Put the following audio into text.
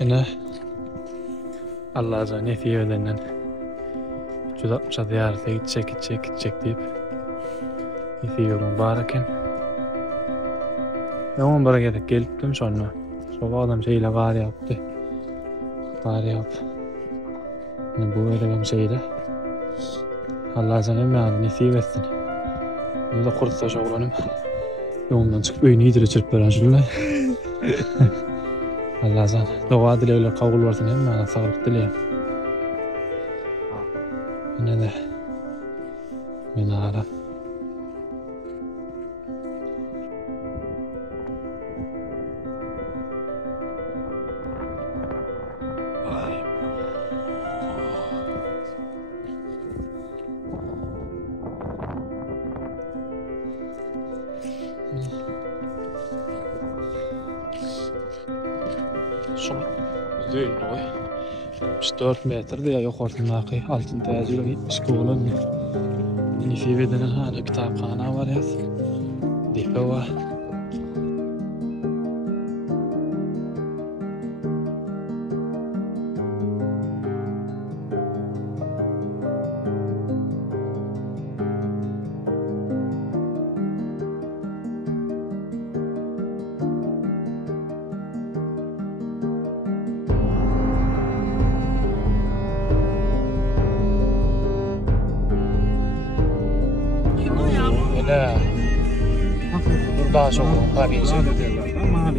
Ene Allah'a nesiye edenden 360'a ziyarete gidecek deyip nesiye yolun var eken. Ben on bara gelipdim sonra. Sonra adam şeyle var yaptı. Var yap. Bu öyle şeyle. Allah sana emanet nesiye etsin. Bunu da kurtsa şoğlanım. Yolundan çıkıp öyünü yedire çırp veren şunla. Allah sana doğa dileyle kavul varsın hem sağlık dileyim. Ne de beni ara. Son değil oy. 4 metre diye yukarıdaki altın tacıyla gitmiş koğulan. Nefibeden hala kitapkhana var ya. Depo var. Öyle. Daha çok Paris'e. Ama